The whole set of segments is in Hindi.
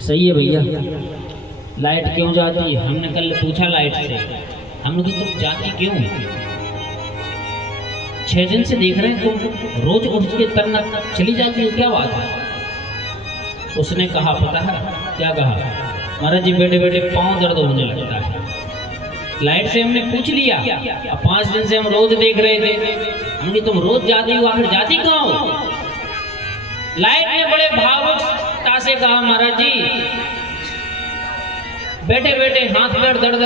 सही है भैया। लाइट क्यों जाती है? हमने कल पूछा लाइट से, हम लोग तुम जाती क्यों? 6 दिन से देख रहे हैं तुम रोज उठ के तरना चली जाती हो, क्या बात है? उसने कहा पता है क्या कहा? महाराज जी बैठे बैठे पाँव दर्द होने लगता है। लाइट से हमने पूछ लिया, अब 5 दिन से हम रोज देख रहे थे, हमने तुम रोज जाती हो, आखिर जाती कहाँ हो? लाइट ने बड़े भावुकता से कहा महाराज जी बैठे बैठे हाथ पैर दर्द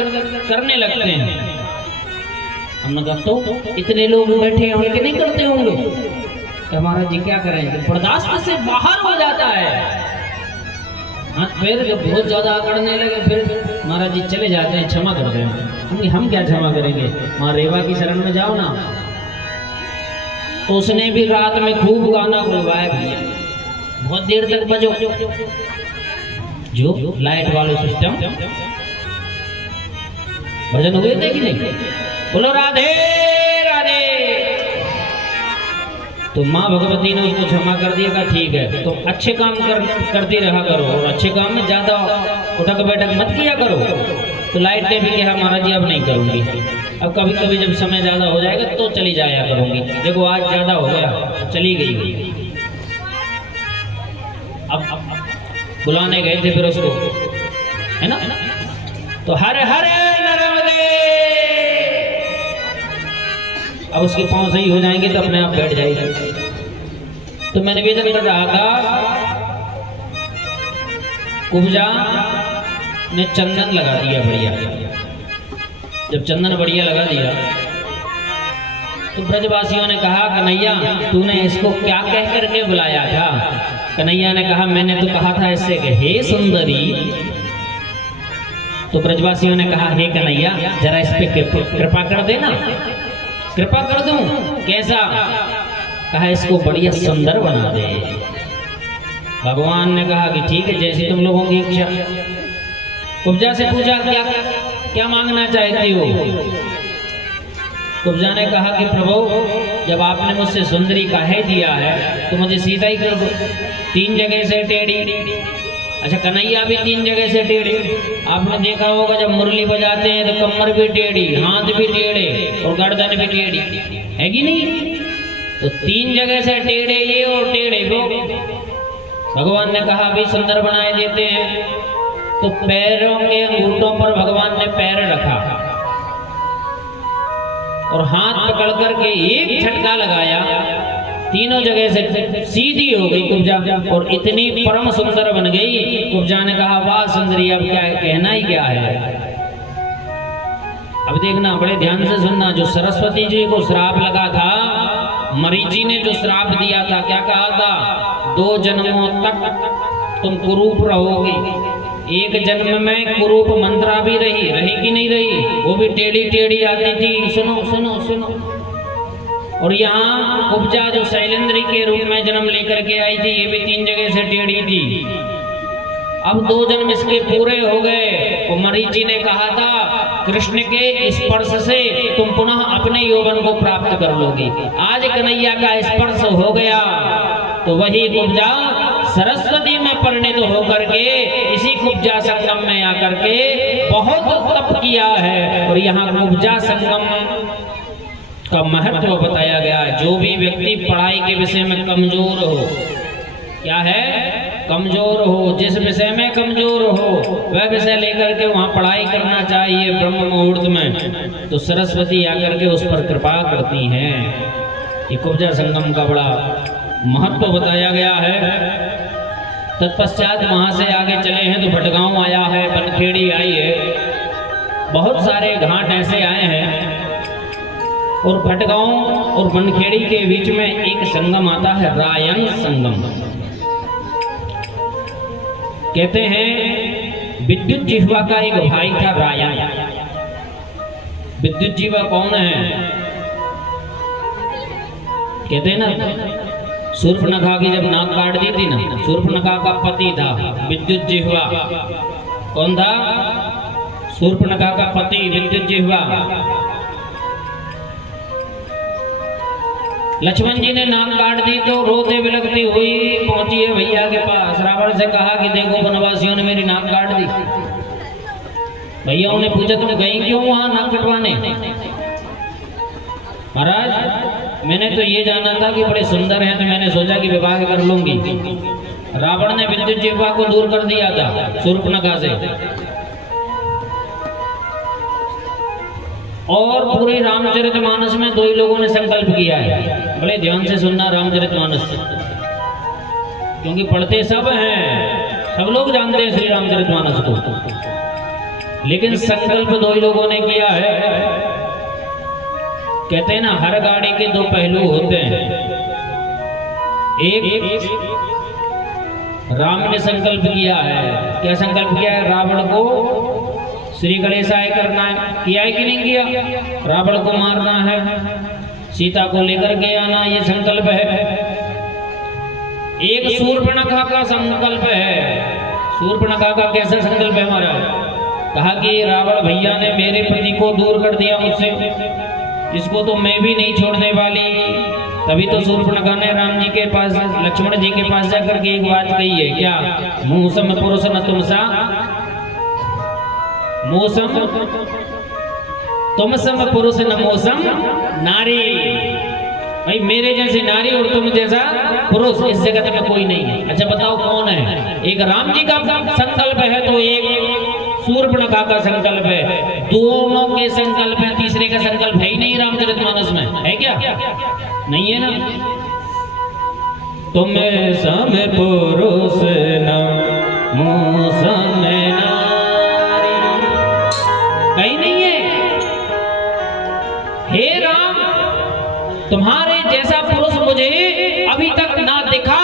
करने लगते हैं। हमने कहा तो इतने लोग बैठे हैं उनके नहीं करते होंगे? तो महाराज जी क्या करें, बर्दाश्त से बाहर हो जाता है। हाथ पैर जब बहुत ज्यादा अकड़ने लगे फिर महाराज जी चले जाते हैं, क्षमा कर दें। हम क्या क्षमा करेंगे, वहां रेवा की शरण में जाओ ना। तो उसने भी रात में खूब गाना बुलवाया भैया, बहुत देर तक बजो, जो लाइट वाले सिस्टम भजन हुए थे कि नहीं? बोलो राधे राधे। तो माँ भगवती ने उसको क्षमा कर दिया, कहा ठीक है तो अच्छे काम करती रहा करो और अच्छे काम में ज्यादा उठक बैठक मत किया करो। तो लाइट ने भी कहा महाराज जी अब नहीं करूंगी, अब कभी कभी जब समय ज्यादा हो जाएगा तो चली जाया करूंगी। देखो आज ज्यादा हो गया, चली गई। अब बुलाने गए थे फिर उसको, है ना? तो हरे हरे नर्मदे। अब उसके पांव सही हो जाएंगे तो अपने आप बैठ जाएगी। तो मैं निवेदन कर रहा था, कुब्जा ने चंदन लगा दिया बढ़िया। जब चंदन बढ़िया लगा दिया तो ब्रजवासियों ने कहा कन्हैया तूने इसको क्या कह करके बुलाया था? कन्हैया ने कहा मैंने तो कहा था इससे कि हे सुंदरी। तो ब्रजवासियों ने कहा हे कन्हैया जरा इस पे कृपा कर देना। कृपा कर दूं? कैसा? कहा इसको बढ़िया सुंदर बना दे। भगवान ने कहा कि ठीक है जैसी तुम लोगों की इच्छा। कुब्जा से पूछा क्या क्या मांगना चाहती हो? कुब्जा ने कहा कि प्रभु जब आपने मुझसे सुंदरी कह दिया है तो मुझे सीधा ही कर दो। 3 जगह से टेढ़ी। अच्छा कन्हैया भी 3 जगह से टेढ़ी। आपने देखा होगा जब मुरली बजाते हैं तो कमर भी टेढ़ी, हाथ भी टेढ़े और गर्दन भी टेढ़ी, है कि नहीं? तो 3 जगह से टेढ़े ये और टेढ़े वो। भगवान ने कहा भी सुंदर बनाए देते हैं। तो पैरों के अंगूठों पर भगवान ने पैर रखा और हाथ पकड़ करके एक झटका लगाया, तीनों जगह से सीधी हो गई कुब्जा और इतनी परम सुंदर बन गई। कुब्जा ने कहा वाह सुंदरी अब क्या कहना ही क्या है। अब देखना बड़े ध्यान से सुनना, जो सरस्वती जी को श्राप लगा था, मरीचि ने जो श्राप दिया था, क्या कहा था? 2 जन्मों तक तुम कुरूप रहोगी। एक जन्म में कुरूप मंत्रा भी रही कि नहीं रही? वो भी टेढ़ी टेढ़ी आती थी। सुनो सुनो सुनो। और यहाँ कुब्जा जो शैलेंद्री के रूप में जन्म लेकर के आई थी, ये भी 3 जगह से टेढ़ी थी। अब 2 जन्म इसके पूरे हो गए। वो मरीचि ने कहा था कृष्ण के स्पर्श से तुम पुनः अपने यौवन को प्राप्त कर लोगी। आज कन्हैया का स्पर्श हो गया तो वही कुब्जा सरस्वती में परिणित होकर के इसी कुब्जा संगम में आकर के बहुत तप किया है। और यहाँ कुब्जा संगम का महत्व बताया गया है। जो भी व्यक्ति पढ़ाई के विषय में कमजोर हो, क्या है? कमजोर हो, जिस विषय में कमजोर हो वह विषय लेकर के वहाँ पढ़ाई करना चाहिए ब्रह्म मुहूर्त में। तो सरस्वती आकर के उस पर कृपा करती हैं। ये कुब्जा संगम का बड़ा महत्व बताया गया है। तत्पश्चात वहाँ से आगे चले हैं तो भटगांव आया है, बनखेड़ी आई है, बहुत सारे घाट ऐसे आए हैं। और भटगांव और बनखेड़ी के बीच में एक संगम आता है, रायन संगम। कहते हैं विद्युत जिह्वा का एक भाई था रायन। विद्युत जिह्वा कौन है? कहते हैं ना शूर्पणखा की जब नाक काट दी थी ना, शूर्पणखा का पति था विद्युत जिह्वा। कौन था? शूर्पणखा का पति विद्युत जिह्वा। लक्ष्मण जी ने नाक काट दी तो रोते बिलखती हुई पहुंची है भैया के पास। रावण से कहा कि देखो वनवासियों ने मेरी नाक काट दी। भैया ने पूछा तुम गई क्यों वहां नाक कटवाने? महाराज मैंने तो ये जाना था कि बड़े सुंदर हैं तो मैंने सोचा कि विवाह कर लूंगी। रावण ने विद्युत जिह्वा को दूर कर दिया था शूर्पणखा से। और पूरे रामचरितमानस में दो ही लोगों ने संकल्प किया है। बड़े ध्यान से सुनना रामचरितमानस, क्योंकि पढ़ते सब हैं, सब लोग जानते हैं श्री रामचरितमानस को, लेकिन संकल्प दो ही लोगों ने किया है। कहते हैं ना हर गाड़ी के दो पहलू होते हैं। एक राम ने संकल्प किया है। क्या संकल्प किया है? रावण को श्री गणेशाय करना है। किया है कि नहीं किया? रावण को मारना है, सीता को लेकर के आना, ये संकल्प है। एक शूर्पणखा का संकल्प है। शूर्पणखा का कैसा संकल्प है हमारा? कहा कि रावण भैया ने मेरे पति को दूर कर दिया मुझसे, इसको तो मैं भी नहीं छोड़ने वाली। तभी तो शूर्पणखा ने राम जी के पास, लक्ष्मण जी के पास जाकर के एक बात कही है। क्या? मूसम पुरुष न तुमसा, मौसम तुम सम पुरुष न मौसम नारी। भाई मेरे जैसे नारी और तुम जैसा पुरुष इस जगत में कोई नहीं है। अच्छा बताओ कौन है? एक राम जी का संकल्प है तो एक शूर्पणखा का संकल्प है। दोनों के संकल्प है, तीसरे का संकल्प है ही नहीं रामचरितमानस में, है क्या? नहीं है ना। तुम सम पुरुष न मौसम नारी, कहीं नहीं है। हे राम तुम्हारे जैसा पुरुष मुझे अभी तक ना दिखा,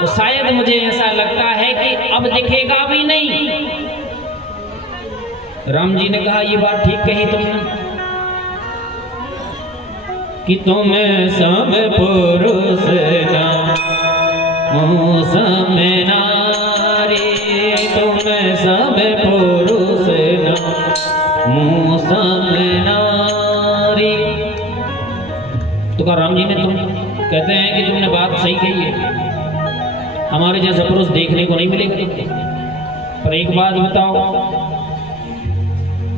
तो शायद मुझे ऐसा लगता है कि अब दिखेगा भी नहीं। राम जी ने कहा ये बात ठीक कही तुमने कि तुम सम पुरुष ना मौसम नारी, तुम सब पुरुष ना मौसम नारी। तो राम जी ने तुम कहते हैं कि तुमने बात सही कही है, हमारे जैसा पुरुष देखने को नहीं मिलेगा। पर एक बात बताओ,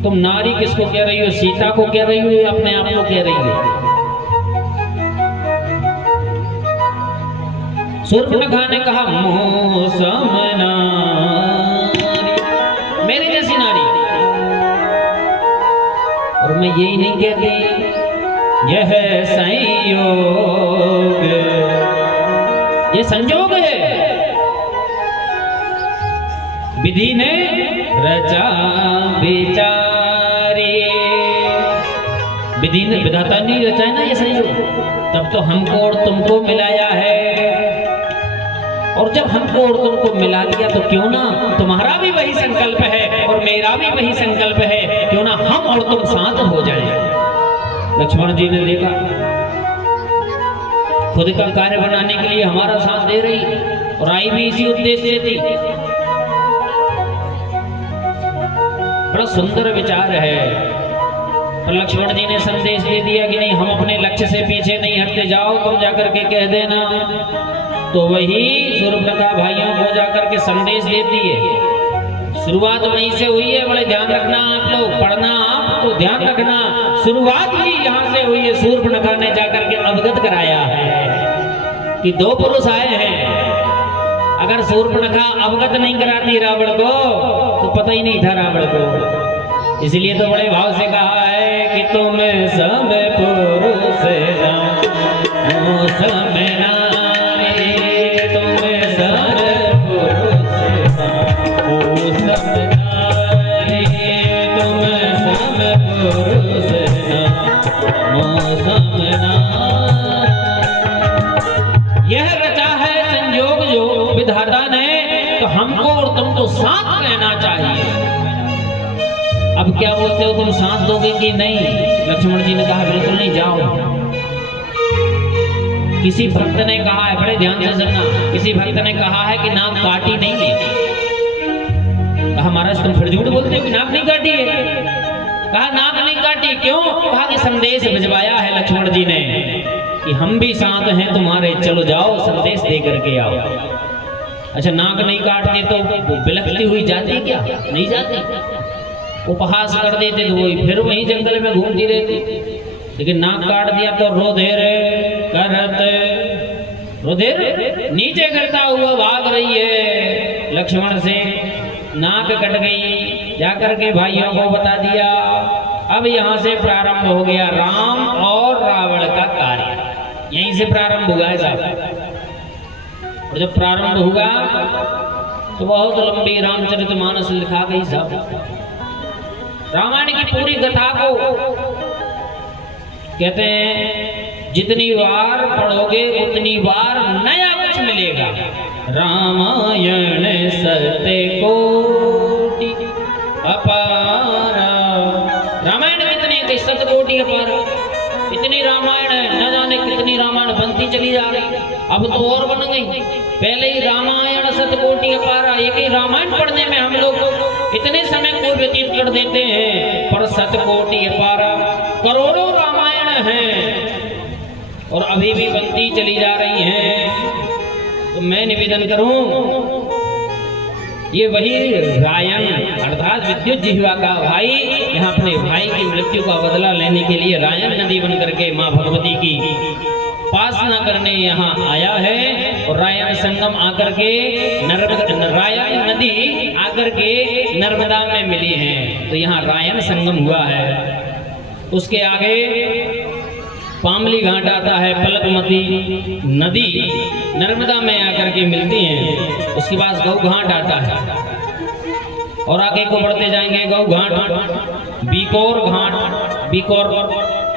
तुम नारी किसको कह रही हो? सीता को कह रही हो या अपने आप को कह रही हो? शूर्पणखा ने कहा मौसम नारी, मेरे जैसी नारी। और मैं यही नहीं कहती, यह संयोग, ये संयोग है, विधि ने रचा विचारी। विधि ने, विधाता ने रचा है ना ये संयोग, तब तो हमको और तुमको मिलाया है। और जब हमको और तुमको मिला दिया तो क्यों ना तुम्हारा भी वही संकल्प है और मेरा भी वही संकल्प है, क्यों ना हम और तुम साथ हो जाए। लक्ष्मण जी ने देखा खुद का कार्य बनाने के लिए हमारा साथ दे रही और आई भी इसी उद्देश्य से थी। बड़ा सुंदर विचार है। पर लक्ष्मण जी ने संदेश दे दिया कि नहीं, हम अपने लक्ष्य से पीछे नहीं हटते, जाओ तुम जाकर के कह देना। तो वही शूर्पणखा भाइयों को जाकर के संदेश देती है। शुरुआत वहीं से हुई है, बड़े ध्यान रखना आप लोग, पढ़ना आप तो ध्यान रखना। शुरुआत ही यहाँ से हुई है। शूर्पणखा ने जाकर के अवगत कराया है कि दो पुरुष आए हैं। अगर शूर्पणखा अवगत नहीं कराती रावण को तो पता ही नहीं था रावण को। इसलिए तो बड़े भाव से कहा है कि तुम सब पुरुष ना मौसम नारी, तुम सब पुरुष ना मौसम नारी, तुम सब पुरुष ना मौसम नारी। यह रचा है संयोग जो विधाता ने, तो हमको और तुमको साथ रहना चाहिए। अब क्या बोलते हो, तुम साथ दोगे कि नहीं? लक्ष्मण जी ने कहा बिल्कुल नहीं, जाओ। किसी भक्त ने कहा है, बड़े ध्यान से सुनना, किसी भक्त ने कहा है कि नाक काटी नहीं है। कहा महाराज तुम फिर झूठ बोलते हो कि नाक नहीं काटी है। कहा नाक नहीं काटी, क्यों? कहा कि संदेश भिजवाया है लक्ष्मण जी ने कि हम भी साथ हैं तुम्हारे, चलो जाओ संदेश दे करके आओ। अच्छा नाक नहीं काटते तो वो बिलखती हुई जाती क्या? नहीं जाती। उपहास कर देते तो वही फिर वहीं जंगल में घूमती रहती। लेकिन नाक काट दिया तो रोधेर करत, रोधेर नीचे करता हुआ भाग रही है लक्ष्मण से। नाक कट गई, जाकर के भाइयों को बता दिया। अब यहाँ से प्रारंभ हो गया राम और रावण का कार्य, यहीं से प्रारंभ हुआ है साहब। और जब प्रारंभ हुआ तो बहुत लंबी रामचरितमानस लिखा गई साहब। रामायण की पूरी कथा को कहते हैं जितनी बार पढ़ोगे उतनी बार नया कुछ मिलेगा। रामायण सत्य कोटि अपार, रामायण कितनी है? सतकोटि अपार। इतनी रामायण है, न जाने कितनी रामायण बनती चली जा रही। अब तो और बन गई। पहले ही रामायण सतकोटि अपार, एक ही रामायण पढ़ने में हम लोग इतने समय को व्यतीत कर देते हैं, पर सतकोटि अपार करोड़ों रामायण हैं और अभी भी बनती चली जा रही हैं। तो मैं निवेदन करूं, ये वही रायन अर्थात विद्युत जिह्वा का भाई यहाँ अपने भाई की मृत्यु का बदला लेने के लिए रायन नदी बनकर के माँ भगवती की उपासना करने यहाँ आया है। और रायन संगम आकर के रायन नदी आकर के नर्मदा में मिली है, तो यहाँ रायन संगम हुआ है। उसके आगे पामली घाट आता है, पलकमती नदी नर्मदा में आकर के मिलती हैं। उसके बाद गौ घाट आता है और आगे को बढ़ते जाएंगे गौ घाट, बीकोर घाट। बीकोर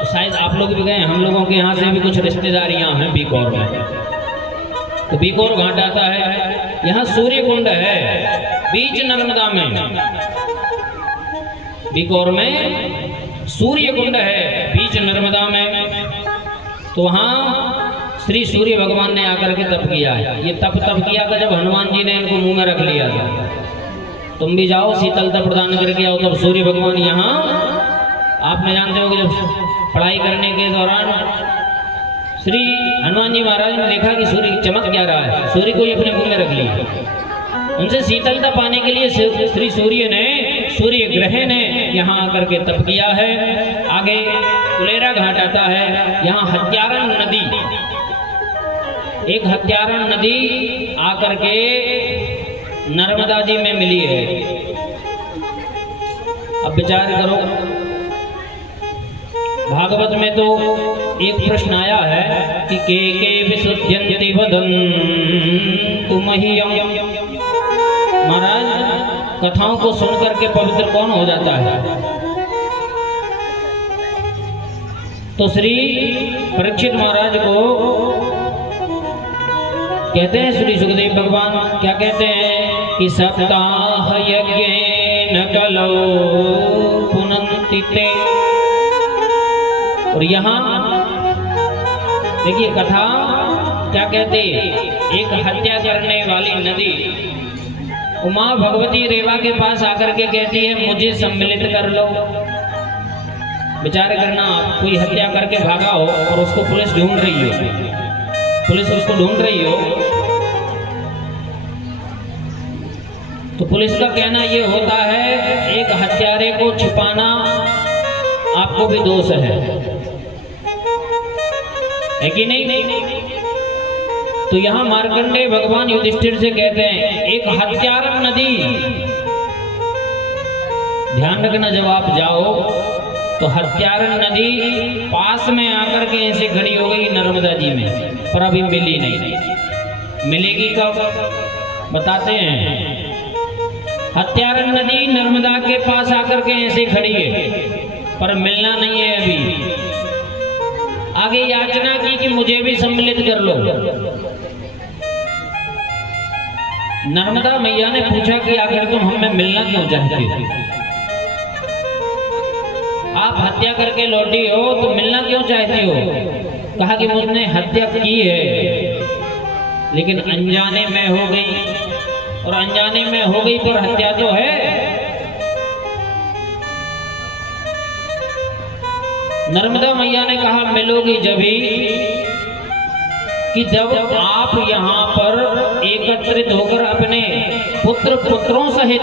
शायद आप लोग भी गए, हम लोगों के यहाँ से भी कुछ रिश्तेदारियाँ हैं बीकोर में, तो बीकोर घाट आता है। यहाँ सूर्य कुंड है बीच नर्मदा में, बीकोर में सूर्य कुंड है बीच नर्मदा में। तो वहाँ श्री सूर्य भगवान ने आकर के तप किया है। ये तप किया था जब हनुमान जी ने इनको मुंह में रख लिया था। तुम भी जाओ शीतलता प्रदान करके आओ। तब सूर्य भगवान यहाँ, आपने जानते हो कि जब पढ़ाई करने के दौरान श्री हनुमान जी महाराज ने देखा कि सूर्य चमक क्या रहा है, सूर्य को ही अपने मुंह में रख लिया। उनसे शीतलता पाने के लिए श्री सूर्य ने, सूर्य ग्रह ने यहाँ आकर के तप किया है। आगे कुलेरा घाट आता है, यहाँ हत्यारण नदी, एक हत्यारण नदी आकर के नर्मदा जी में मिली है। अब विचार करो, भागवत में तो एक प्रश्न आया है कि के विशुद्ध्यन्ति वदन्तु मह्यम्। महाराज कथाओं को सुनकर के पवित्र कौन हो जाता है? तो श्री परीक्षित महाराज को कहते हैं श्री सुखदेव भगवान, क्या कहते हैं कि सप्ताह यज्ञेन कलौ पुनन्ति ते। और यहाँ देखिए कथा क्या कहते, एक हत्या करने वाली नदी उमा भगवती रेवा के पास आकर के कहती है मुझे सम्मिलित कर लो। विचार करना, कोई हत्या करके भागा हो और उसको पुलिस ढूंढ रही हो, पुलिस उसको ढूंढ रही हो, तो पुलिस का कहना ये होता है एक हत्यारे को छिपाना आपको भी दोष है कि नहीं? तो यहाँ मार्कंडेय भगवान युधिष्ठिर से कहते हैं एक हत्यारन नदी, ध्यान रखना जब आप जाओ तो हत्यारन नदी पास में आकर के ऐसे खड़ी हो गई नर्मदा जी में, पर अभी मिली नहीं। मिलेगी कब बताते हैं। हत्यारन नदी नर्मदा के पास आकर के ऐसे खड़ी है पर मिलना नहीं है अभी। आगे याचना की कि मुझे भी सम्मिलित कर लो। नर्मदा मैया ने पूछा कि आखिर तुम हमें मिलना क्यों चाहती हो? आप हत्या करके लौटी हो तो मिलना क्यों चाहती हो? कहा कि मुझने हत्या की है लेकिन अनजाने में हो गई, और अनजाने में हो गई पर हत्या तो है। नर्मदा मैया ने कहा मिलोगी जभी कि जब आप यहाँ पर एकत्रित होकर अपने पुत्रों सहित,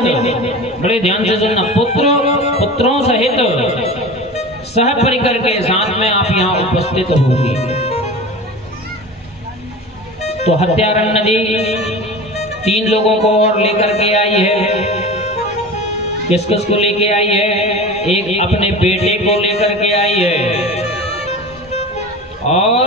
बड़े ध्यान से सुनना, पुत्रों सहित सह परिकर के साथ में आप यहाँ उपस्थित होगी। तो हत्यारण नदी 3 लोगों को और लेकर के आई है। किस किस को लेके आई है? एक अपने बेटे को लेकर के आई है, और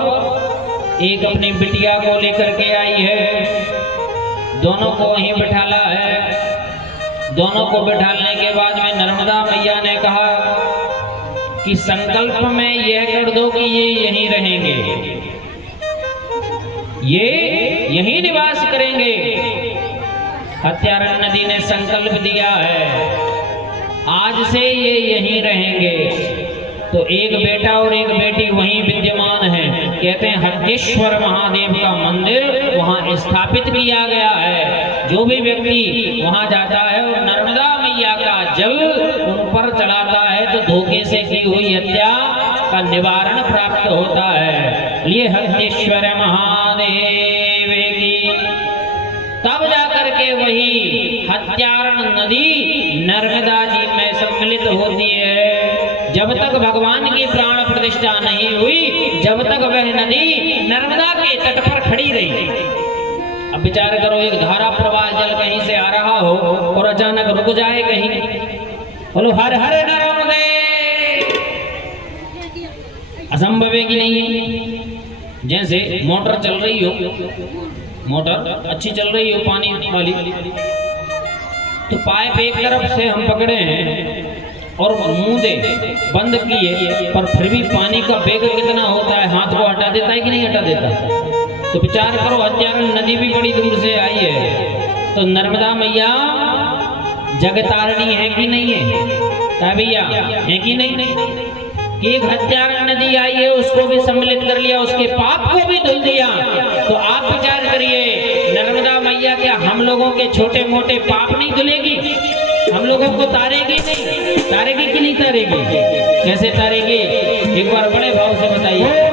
एक अपनी बिटिया को लेकर के आई है। दोनों को वहीं बिठाला है। दोनों को बिठाने के बाद में नर्मदा मैया ने कहा कि संकल्प में यह कर दो कि ये यहीं रहेंगे, ये यहीं निवास करेंगे। हत्यारण नदी ने संकल्प दिया है आज से ये यहीं रहेंगे। तो एक बेटा और एक बेटी वहीं विद्यमान है। कहते हैं हत्येश्वर महादेव का मंदिर वहां स्थापित किया गया है। जो भी व्यक्ति वहां जाता है और नर्मदा मैया का जल उन पर चढ़ाता है तो धोखे से की हुई हत्या का निवारण प्राप्त होता है। ये हत्येश्वर महादेव की, तब जाकर के वही हत्यारण नदी नर्मदा जी में सम्मिलित होती है। जब तक भगवान की प्राण प्रतिष्ठा नहीं हुई, जब तक वह नदी नर्मदा के तट पर खड़ी रही। अब विचार करो, एक धारा प्रवाह जल कहीं से आ रहा हो और अचानक रुक जाए कहीं, बोलो हर हर नर्मदे, असंभव है कि नहीं है? जैसे मोटर चल रही हो, मोटर अच्छी चल रही हो पानी वाली, तो पाइप एक तरफ से हम पकड़े हैं और मुंह दे बंद किए, पर फिर भी पानी का वेग कितना होता है, हाथ को हटा देता है कि नहीं हटा देता? तो विचार करो, हत्यारण नदी भी बड़ी दूर से आई है, तो नर्मदा मैया जगतारिणी है कि नहीं है? भैया है कि नहीं? कि एक हत्यारण नदी आई है, उसको भी सम्मिलित कर लिया, उसके पाप को भी धुल दिया। तो आप विचार करिए, नर्मदा मैया क्या हम लोगों के छोटे मोटे पाप नहीं धुलेगी? हम लोगों को तारेगी नहीं? तारेगी कि नहीं तारेगी? कैसे तारेगी? एक बार बड़े भाव से बताइए।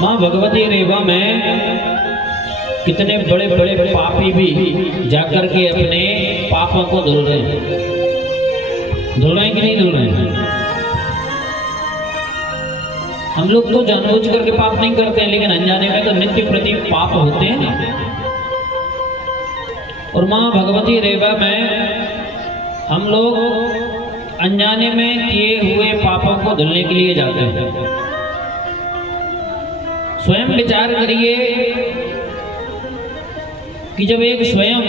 माँ भगवती रेवा में कितने बड़े बड़े पापी भी जाकर के अपने पापों को धुल रहे हैं। धुल रहे हैं कि नहीं धुल रहे हैं? हम लोग तो जानबूझ करके पाप नहीं करते हैं, लेकिन अनजाने में तो नित्य प्रति पाप होते हैं। और माँ भगवती रेवा में हम लोग अनजाने में किए हुए पापों को धुलने के लिए जाते हैं। स्वयं विचार करिए कि जब एक स्वयं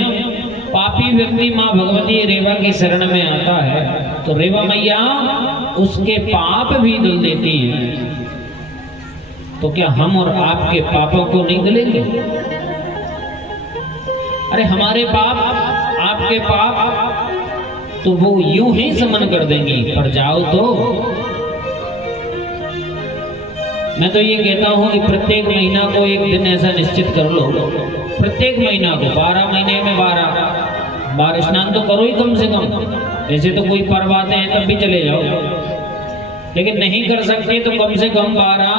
पापी व्यक्ति माँ भगवती रेवा की शरण में आता है तो रेवा मैया उसके पाप भी धुल देती हैं। तो क्या हम और आपके पापों को नहीं धुलेंगे? अरे हमारे पाप, आपके पाप तो वो यूं ही समन कर देंगी, पर जाओ तो। मैं तो ये कहता हूं कि प्रत्येक महीना को एक दिन ऐसा निश्चित कर लो, प्रत्येक महीना को 12 महीने में 12 स्नान तो करो ही कम से कम। ऐसे तो कोई पर्व आते हैं तब भी चले जाओ, लेकिन नहीं कर सकते तो कम से कम 12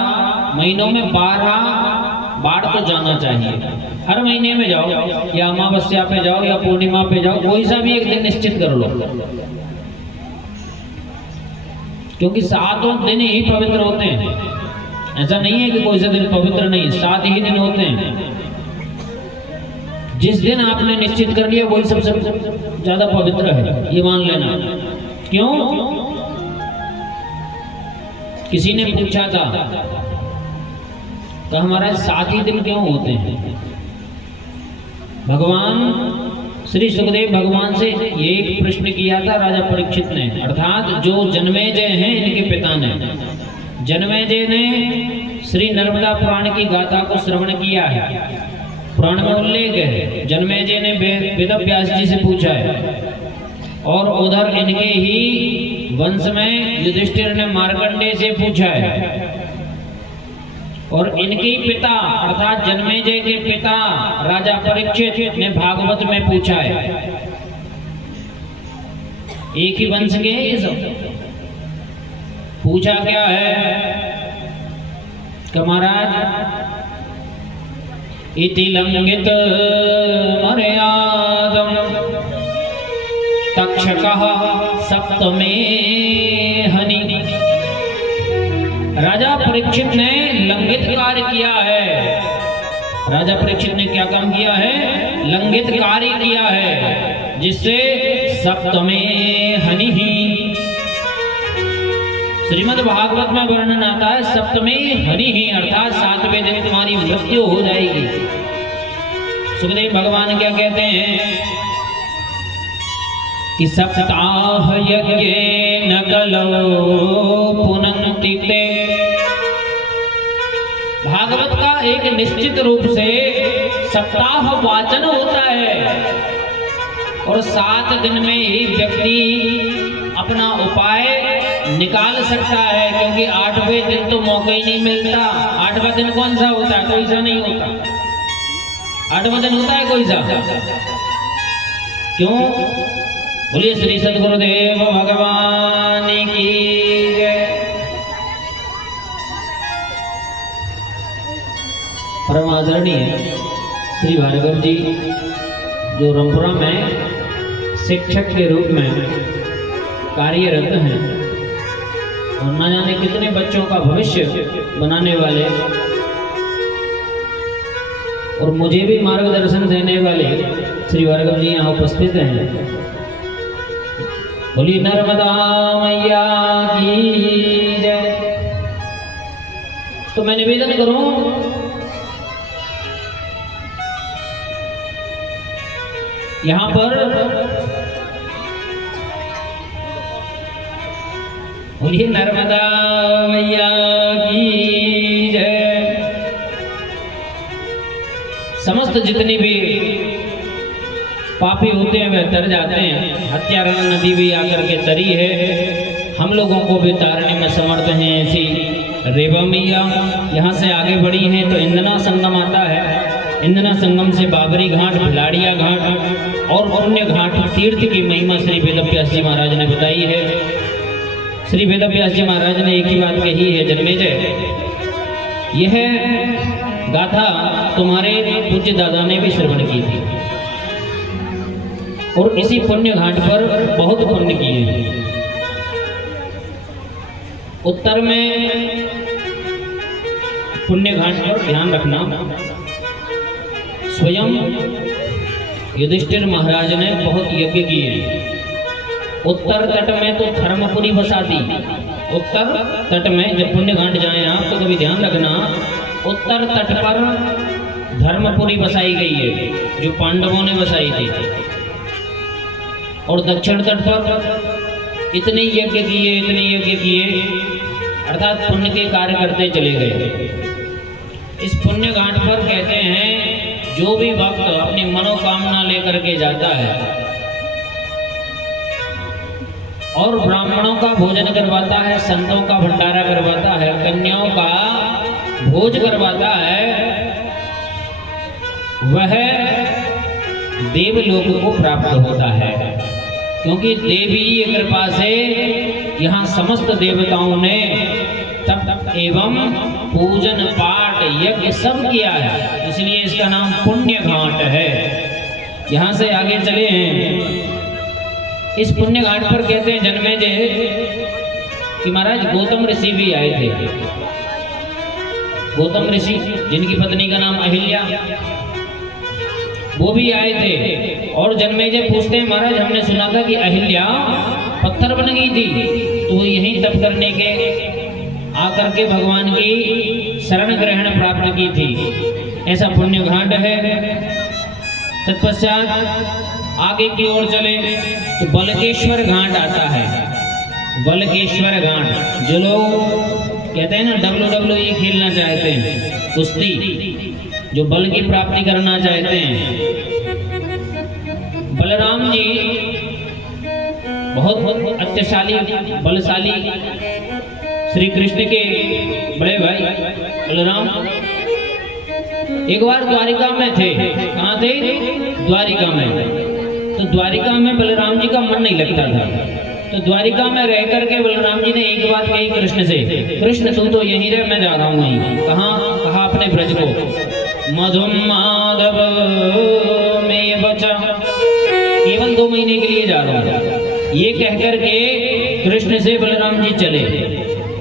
महीनों में 12 बार तो जाना चाहिए। हर महीने में जाओ, या अमावस्या पे जाओ या पूर्णिमा पे जाओ, कोई सा भी एक दिन निश्चित कर लो, क्योंकि 7 दिन ही पवित्र होते हैं। ऐसा नहीं है कि कोई सा दिन पवित्र नहीं, 7 ही दिन होते हैं। जिस दिन आपने निश्चित कर लिया वही सबसे ज्यादा पवित्र है, ये मान लेना। क्यों? किसी ने पूछा था तो हमारा 7 ही दिन क्यों होते हैं? भगवान श्री सुखदेव भगवान से ये एक प्रश्न किया था राजा परीक्षित ने, अर्थात जो जन्मेजय हैं इनके पिता ने। जन्मेजय ने श्री नर्मदा पुराण की गाथा को श्रवण किया है, पुराण में उल्लेख है। जन्मेजय ने वेद व्यास जी से पूछा है, और उधर इनके ही वंश में युधिष्ठिर ने मार्कंडेय से पूछा है, और इनके पिता अर्थात जन्मेजय के पिता राजा परीक्षित ने भागवत में पूछा है। एक ही वंश के ये सब। पूछा क्या है कि महाराज, इति लंघित मर्यादम तक्षकः सप्तमे हनि। राजा परीक्षित ने लंघित कार्य किया है। राजा परीक्षित ने क्या काम किया है? लंघित कार्य किया है, जिससे सप्तमे हनि ही। श्रीमद् भागवत में वर्णन आता है सप्तमे हनि ही, अर्थात 7वें दिन तुम्हारी मृत्यु हो जाएगी। सुखदेव भगवान क्या कहते हैं कि सप्ताह यज्ञेन कलौ पुनन्ति ते। भागवत का एक निश्चित रूप से सप्ताह वाचन होता है, और 7 दिन में ही व्यक्ति अपना उपाय निकाल सकता है, क्योंकि 8वें दिन तो मौका ही नहीं मिलता। 8वां दिन कौन सा होता है? कोई सा नहीं होता। 8वां दिन होता है कोई सा? क्यों? बोलिए श्री सद्गुरुदेव भगवान की जय। परम आदरणीय श्री भार्गव जी जो रामपुरा में शिक्षक के रूप में कार्यरत हैं, और न जाने कितने बच्चों का भविष्य बनाने वाले, और मुझे भी मार्गदर्शन देने वाले श्री भार्गव जी यहाँ उपस्थित हैं। बोलिए नर्मदा मैया की जय। तो मैं निवेदन करूं यहाँ पर, बोलिए नर्मदा मैया की जय। समस्त जितनी भी पापी होते हैं वह तर जाते हैं। हत्यारण नदी भी आकर के तरी है, हम लोगों को भी तारने में समर्थ हैं। ऐसी रेवा मैया यहाँ से आगे बढ़ी हैं तो इंदना संगम आता है। इंदना संगम से बाबरी घाट, भिलाड़िया घाट और पुण्य घाट तीर्थ की महिमा श्री वेदव्यास जी महाराज ने बताई है। श्री वेदव्यास जी महाराज ने एक ही बात कही है, जन्मेजय यह गाथा तुम्हारे पूज्य दादा ने भी श्रवण की थी और इसी पुण्य घाट पर बहुत पुण्य किए हैं। उत्तर में पुण्य घाट पर ध्यान रखना, स्वयं युधिष्ठिर महाराज ने बहुत यज्ञ किए। उत्तर तट में तो धर्मपुरी बसा दी। उत्तर तट में जब पुण्य घाट जाएं आप तो कभी ध्यान रखना, उत्तर तट पर धर्मपुरी बसाई गई है जो पांडवों ने बसाई थी, और दक्षिण तट पर इतने यज्ञ किए, अर्थात पुण्य के कार्य करते चले गए। इस पुण्य घाट पर कहते हैं जो भी भक्त अपनी मनोकामना लेकर के जाता है और ब्राह्मणों का भोजन करवाता है, संतों का भंडारा करवाता है, कन्याओं का भोज करवाता है, वह देवलोक को प्राप्त होता है। क्योंकि देवी कृपा से यहाँ समस्त देवताओं ने तप एवं पूजन पाठ यज्ञ सब किया है, इसलिए इसका नाम पुण्य घाट है। यहाँ से आगे चले हैं, इस पुण्य घाट पर कहते हैं जन्मेजय कि महाराज गौतम ऋषि भी आए थे। गौतम ऋषि जिनकी पत्नी का नाम अहिल्या, वो भी आए थे। और जन्मेजय पूछते हैं महाराज हमने सुना था कि अहिल्या पत्थर बन गई थी, तो वो यहीं तप करने के आकर के भगवान की शरण ग्रहण प्राप्त की थी। ऐसा पुण्य घाट है। तत्पश्चात आगे की ओर चले तो बलकेश्वर घाट आता है। बलकेश्वर घाट, जो लोग कहते हैं ना WWE खेलना चाहते हैं, कुश्ती, जो बल की प्राप्ति करना चाहते हैं, बलराम जी बहुत अत्यशाली बलशाली श्री कृष्ण के बड़े भाई बलराम एक बार द्वारिका में थे। कहाँ थे? द्वारिका में। तो द्वारिका में बलराम जी का मन नहीं लगता था, तो द्वारिका में रह करके बलराम जी ने एक बात कही कृष्ण से, कृष्ण तू तो यहीं रह, मैं जा रहा हूँ वहीं। कहाँ? कहा अपने ब्रज को। मधुम माधव में बचा, केवल 2 महीने के लिए जा रहा हूँ, ये कह करके कृष्ण से बलराम जी चले।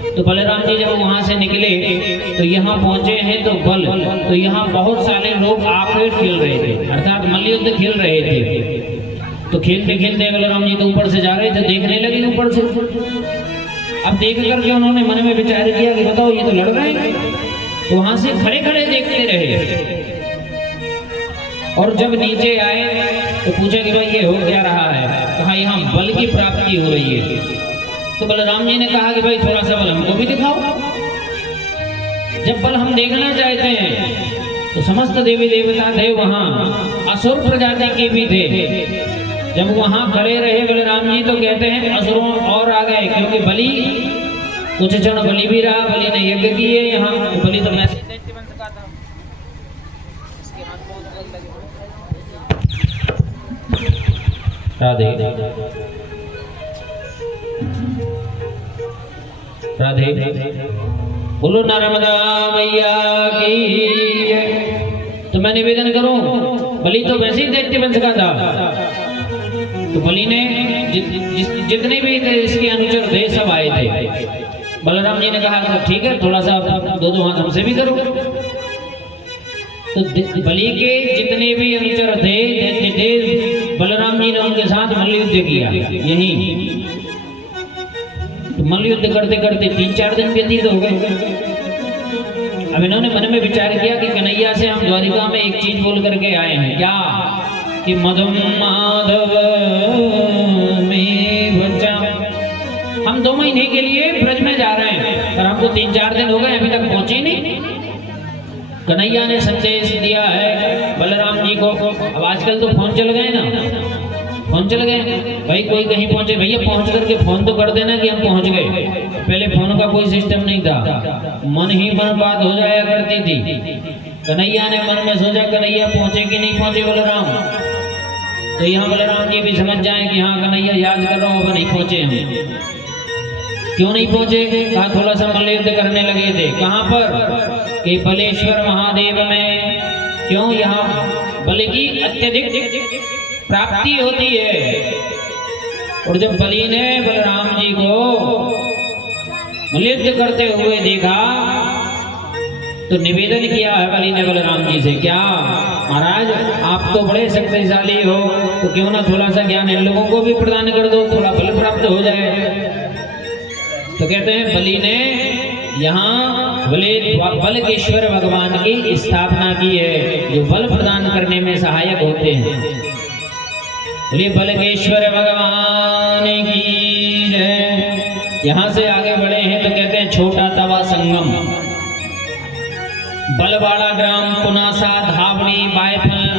तो बलराम जी जब वहां से निकले तो यहाँ पहुंचे हैं तो यहाँ बहुत सारे लोग आखेट खेल रहे थे, अर्थात मल्लयुद्ध खेल रहे थे। तो खेलते खेलते बलराम जी तो ऊपर से जा रहे थे, देखने लगे ऊपर से। अब देख करके उन्होंने मन में विचार किया कि बताओ ये तो लड़ रहे हैं, तो वहां से खड़े खड़े देखते रहे। और जब नीचे आए तो पूछा कि भाई ये हो क्या रहा है? कहा यहाँ बल की प्राप्ति हो रही है। तो बलराम जी ने कहा कि भाई थोड़ा सा बल हमको भी दिखाओ। जब बल हम देखना चाहते हैं तो समस्त देवी देवता थे वहां, असुर प्रजाति के भी थे। जब वहां खड़े रहे बलराम जी तो कहते हैं असुरों और आ गए, क्योंकि बलि कुछ क्षण बलि भी रहा, बलि ने यज्ञ किए। यहाँ बलि तो मैसेज राधे राधे बोलो नर्मदा मैया की। तो मैं निवेदन करूं, बलि तो वैसे ही दैत्य वंश का था, तो बलि ने जितने भी इसके अनुचर थे सब आए थे। बलराम जी ने कहा ठीक है, थोड़ा सा 2-2 हाथ हमसे भी करो। तो बलि के जितने भी अनुचर थे बलराम जी ने उनके साथ मल्लयुद्ध किया यहीं। तो मल्लयुद्ध करते करते 3-4 दिन व्यतीत हो गए। अब इन्होंने मन में विचार किया कि कन्हैया से हम द्वारिका में एक चीज बोल करके आए हैं, क्या? कि मधुम माधव में बचा। हम 2 महीने के लिए ब्रज में जा रहे हैं, पर हमको 3-4 दिन हो गए, अभी तक पहुंचे नहीं। कन्हैया ने संदेश दिया है बलराम जी को। अब आजकल तो फोन चल गए ना, फोन चल गए, भाई कोई कहीं पहुंचे, भैया पहुंच करके फोन तो कर देना कि हम पहुंच गए। पहले फोन का कोई सिस्टम नहीं था, मन ही मन बात हो जाया करती थी। कन्हैया ने मन में सोचा कन्हैया पहुंचे कि नहीं पहुंचे बलराम, तो यहाँ बलराम जी भी समझ जाए कि हाँ कन्हैया याद कर रहा हूँ, अब नहीं पहुंचे हम। क्यों नहीं पहुंचे? कहा थोड़ा सा मल्लयुद्ध करने लगे थे। कहाँ पर? कि बलेश्वर महादेव में क्यों यहाँ बल की अत्यधिक प्राप्ति होती है। और जब बलि ने बलराम जी को युद्ध करते हुए देखा तो निवेदन किया है बलि ने बलराम जी से, क्या महाराज आप तो बड़े शक्तिशाली हो, तो क्यों ना थोड़ा सा ज्ञान इन लोगों को भी प्रदान कर दो, थोड़ा बल प्राप्त हो जाए। तो कहते हैं बलि ने यहाँ बलकेश्वर भगवान की स्थापना की है, जो बल प्रदान करने में सहायक होते हैं। बोलिए बलकेश्वर भगवान की जय। यहाँ से आगे बढ़े हैं तो कहते हैं छोटा तवा संगम, बलवाड़ा ग्राम, पुनासा, धावनी, बायफल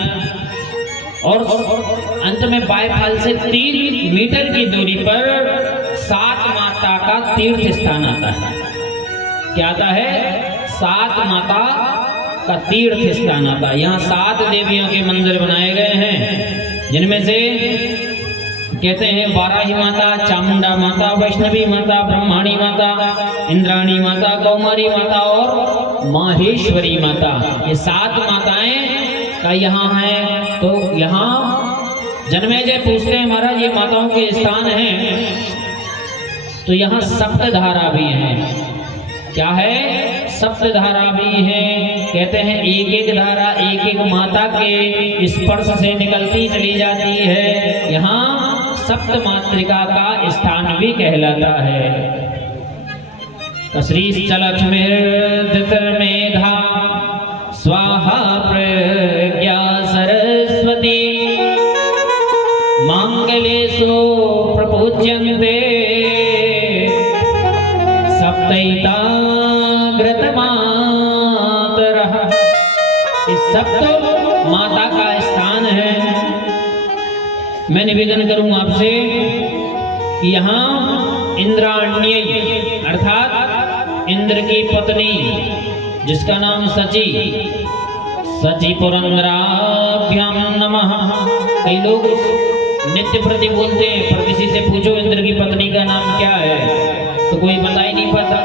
और अंत में बायफल से 3 मीटर की दूरी पर 7 माता का तीर्थ स्थान आता है। क्या आता है? 7 माता का तीर्थ स्थान आता है। यहाँ 7 देवियों के मंदिर बनाए गए हैं, जिनमें से कहते हैं वाराही माता, चामुंडा माता, वैष्णवी माता, ब्रह्माणी माता, इंद्राणी माता, कौमारी माता और माहेश्वरी माता। ये 7 माताएं का यहाँ है। तो यहाँ जन्मेजय पूछते हैं महाराज ये माताओं के स्थान हैं, तो यहाँ सप्तधारा भी है। क्या है? सप्तधारा भी है। कहते हैं एक एक धारा एक एक माता के स्पर्श से निकलती चली जाती है। यहाँ सप्त मातृका का स्थान भी कहलाता है। श्रीश्चलक्ष्मीर्धृतिर्मेधा स्वाहा प्रज्ञा सरस्वती मांगल्येषु प्रपूज्यन्ते सप्तैता घृतमातरः। इस सप्त माता का स्थान है। मैं निवेदन करूं आपसे कि यहाँ इंद्राण्यय अर्थात इंद्र की पत्नी जिसका नाम सची, सची पुरंदराभ्याम नमः। कई लोग नित्य प्रति बोलते हैं, पर किसी से पूछो इंद्र की पत्नी का नाम क्या है तो कोई बता ही नहीं पाता।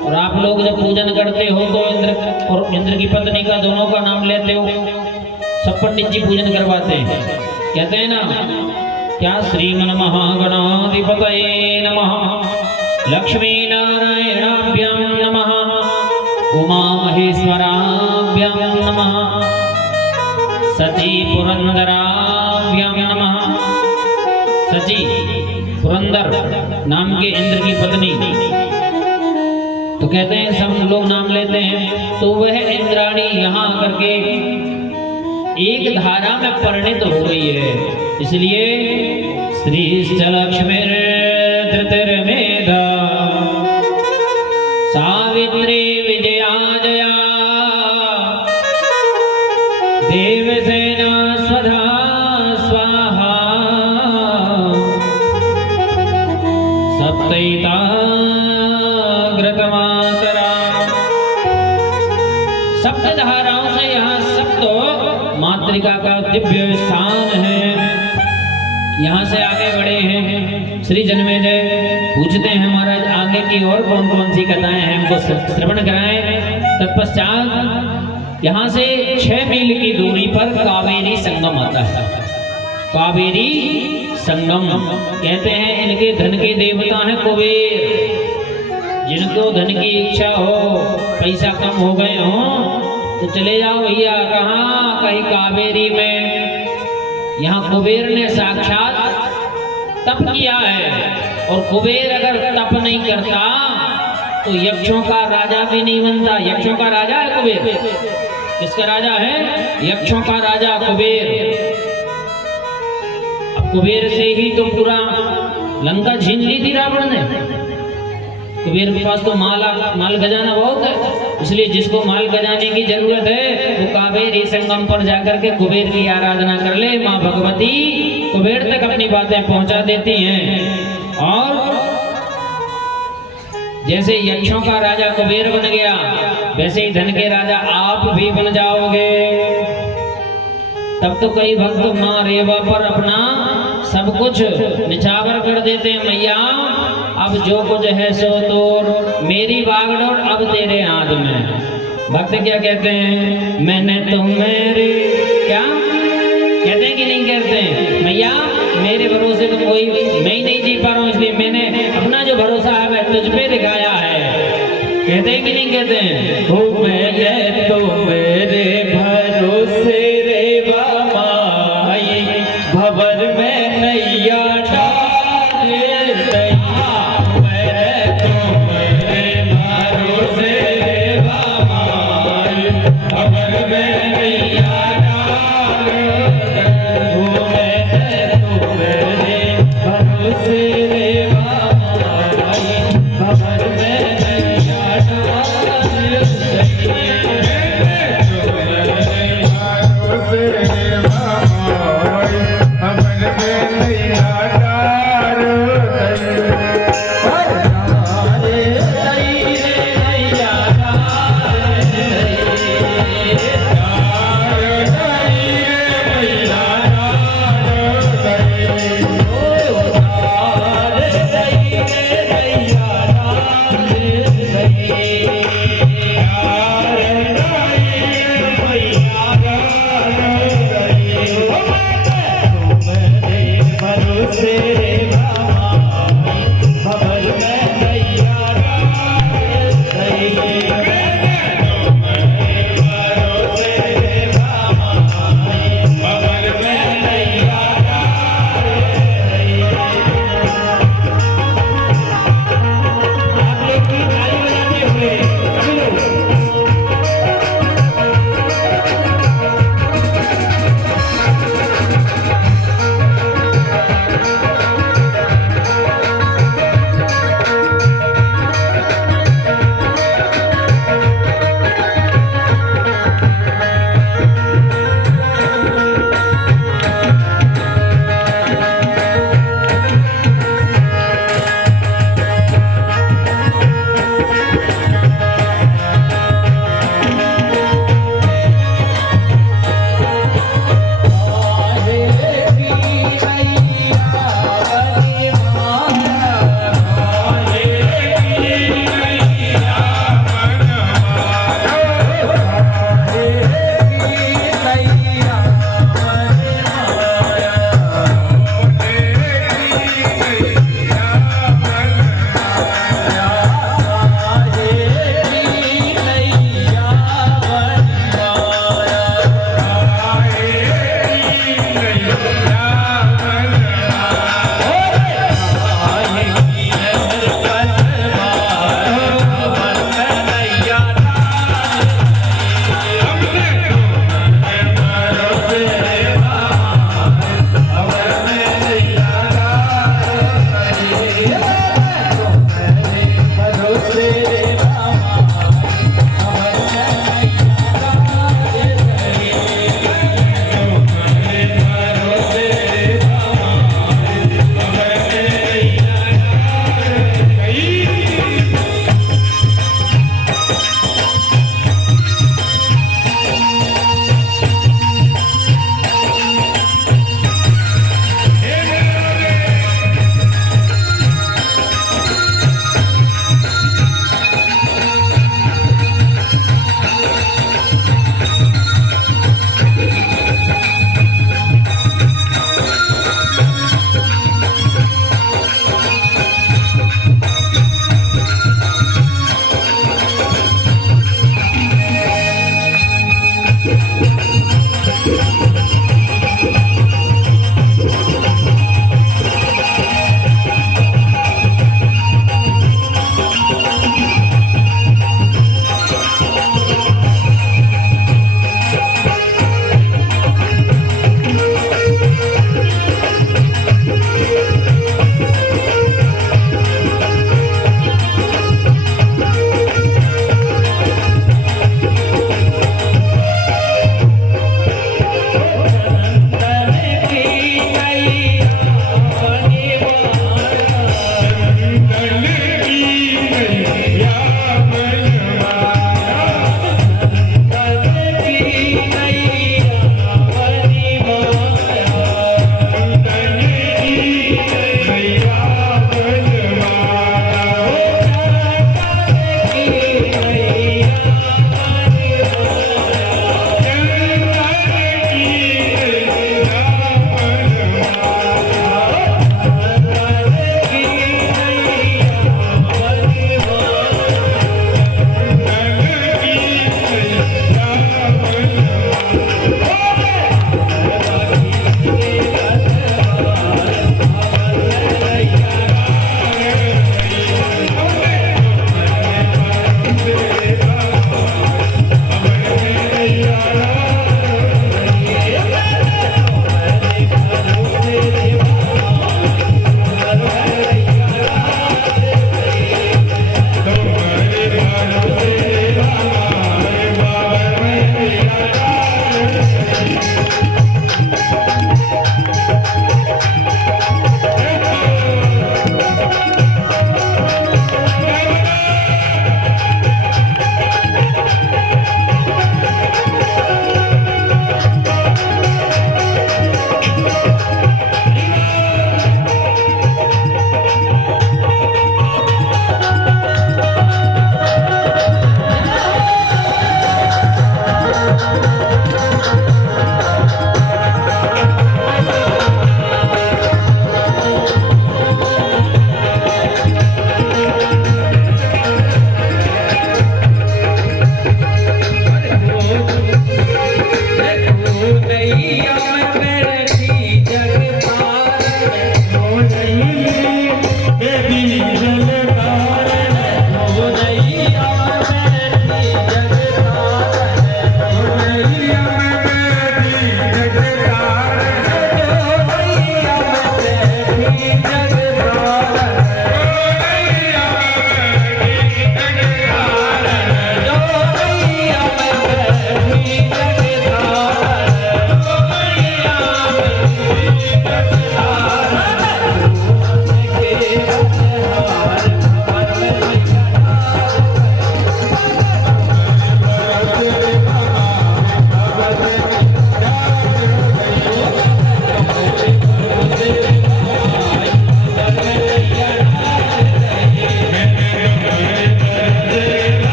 और आप लोग जब पूजन करते हो तो इंद्र और इंद्र की पत्नी का दोनों का नाम लेते हो। सब पंडित जी पूजन करवाते हैं, कहते हैं ना क्या श्रीमन महागणाधिपतये नमः, लक्ष्मी नारायणाभ्याम नमः, उमा महेश्वराभ्याम नमः, सची पुरंदराभ्याम नमः। सची पुरंदर नाम के इंद्र की पत्नी, तो कहते हैं सब लोग नाम लेते हैं। तो वह इंद्राणी यहाँ आकर के एक धारा में परिणित हो गई है। इसलिए श्रीश्चलक्ष्मीर्धृतिर्मेधा सावित्री विजया जया देवसेना स्वधा स्वाहा सप्तैता घृतमातरा। सप्त धाराओं से यहाँ सप्त मातृका का दिव्य स्थान है। यहाँ से आगे बढ़े हैं श्री जन्मेजय पूछते हैं महाराज आगे की और कौन कौन सी कथाएं हैं हमको श्रवण कराएं। तत्पश्चात यहाँ से 6 मील की दूरी पर कावेरी संगम आता है। कावेरी संगम कहते हैं इनके धन के देवता हैं कुबेर। जिनको धन की इच्छा हो, पैसा कम हो गए हो तो चले जाओ भैया कहाँ, कहीं कावेरी में। यहाँ कुबेर ने साक्षात तप किया है, और कुबेर अगर तप नहीं करता तो यक्षों का राजा भी नहीं बनता। यक्षों का राजा है कुबेर। किसका राजा है? यक्षों का राजा कुबेर। अब कुबेर से ही तो पूरा लंका छीन ली थी रावण ने। कुबेर के पास तो माल खजाना बहुत है, इसलिए जिसको माल खजाने की जरूरत है वो कावेरी संगम पर जाकर के कुबेर की आराधना कर ले। माँ भगवती कुबेर तक अपनी बातें पहुंचा देती हैं। और जैसे यक्षों का राजा कुबेर बन गया, वैसे ही धन के राजा आप भी बन जाओगे। तब तो कई भक्त माँ रेवा पर अपना सब कुछ निछावर कर देते हैं। मैया अब जो कुछ है सो तोर, मेरी बागडोर अब तेरे हाथ में। भक्त क्या कहते हैं, मैंने तो मेरे, क्या कहते हैं कि नहीं कहते हैं, मैया मेरे भरोसे तो कोई मैं ही नहीं जी पा रहा हूँ, इसलिए मैंने अपना जो भरोसा है वह तुझ पे दिखाया है। कहते हैं कि नहीं कहते हैं, हो मैंने तो मेरे भरोसे रे बामाई, भवर में नैया डाले दैया। मैंने तो मेरे भरोसे रे बामाई, भवर में नैया डाले दैया। हो मैंने तो मेरे भरोसे रे बामाई, भवर में नैया डाले दैया।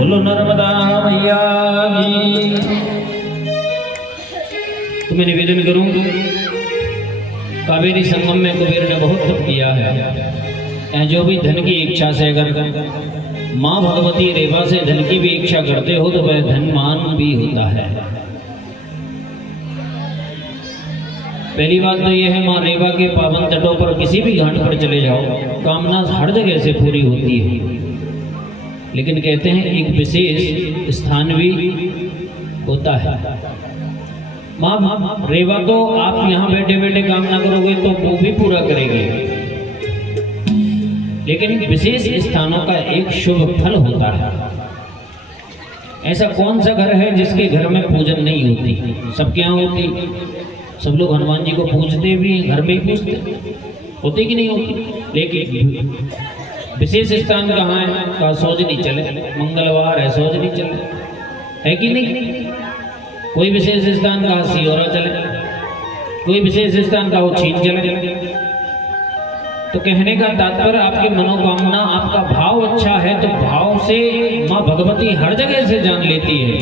बोलो नर्मदा मैया की। तो मैं निवेदन करूं, कावेरी संगम में कुबेर ने बहुत तप किया है। जो भी धन की इच्छा से अगर माँ भगवती रेवा से धन की भी इच्छा करते हो तो वह धनमान भी होता है। पहली बात तो यह है, माँ रेवा के पावन तटों पर किसी भी घाट पर चले जाओ, कामना हर जगह से पूरी होती है। लेकिन कहते हैं एक विशेष स्थान भी होता है। माँ रेवा तो आप यहाँ बैठे बैठे कामना करोगे तो वो भी पूरा करेगी, लेकिन विशेष स्थानों का एक शुभ फल होता है। ऐसा कौन सा घर है जिसके घर में पूजन नहीं होती? सबके यहाँ होती। सब लोग हनुमान जी को पूजते भी, घर में ही पूजते, होती कि नहीं होती? लेकिन विशेष स्थान कहाँ है? का सोजनी चले, मंगलवार है सोजनी चले, है कि नहीं? कोई विशेष स्थान कहाँ सियोरा चले, कोई विशेष स्थान का उछीन चले। तो कहने का तात्पर्य, आपकी मनोकामना, आपका भाव अच्छा है तो भाव से माँ भगवती हर जगह से जान लेती है।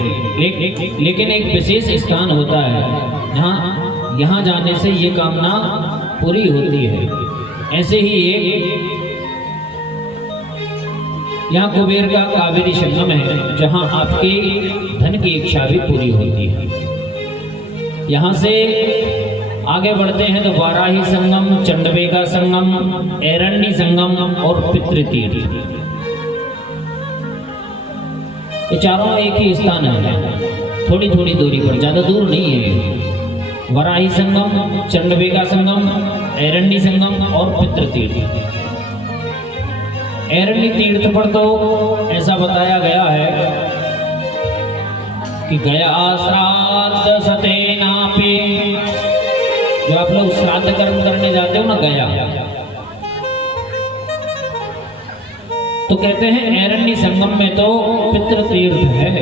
लेकिन एक विशेष स्थान होता है जहाँ यहाँ जाने से ये कामना पूरी होती है। ऐसे ही एक यहाँ कुबेर का कावेरी संगम है जहाँ आपके धन की इच्छा भी पूरी होती है। यहाँ से आगे बढ़ते हैं तो वाराही संगम, चंडवेगा संगम, एरण्य संगम और पितृतीर्थ, ये चारों एक ही स्थान है, थोड़ी थोड़ी दूरी पर, ज्यादा दूर नहीं है। वाराही संगम, चंडवेगा संगम, एरण्य संगम और पितृतीर्थ। एरण्य तीर्थ पर तो ऐसा बताया गया है कि गया श्राद्ध सतेनापि, जो आप लोग श्राद्ध कर्म करने जाते हो ना गया, तो कहते हैं एरण्य संगम में तो पितृ तीर्थ है,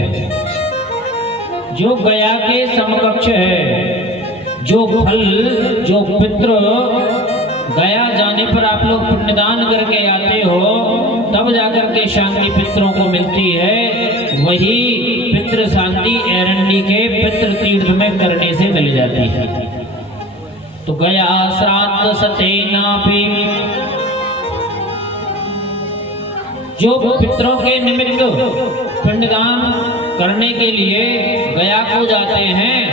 जो गया के समकक्ष है। जो फल, जो पितृ गया जाने पर आप लोग पुण्यदान करके आते हो, तब जाकर के शांति पितरों को मिलती है, वही पितृ शांति एरण्य के पितृ तीर्थ में करने से मिल जाती है। तो गया श्राद्ध सतेनापि, जो पितरों के निमित्त पिंडदान करने के लिए गया को जाते हैं,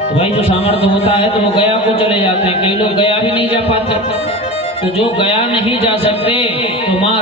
तो भाई जो सामर्थ्य होता है तो वो गया को चले जाते हैं। कई लोग गया भी नहीं जा पाते, तो जो गया नहीं जा सकते तो माँ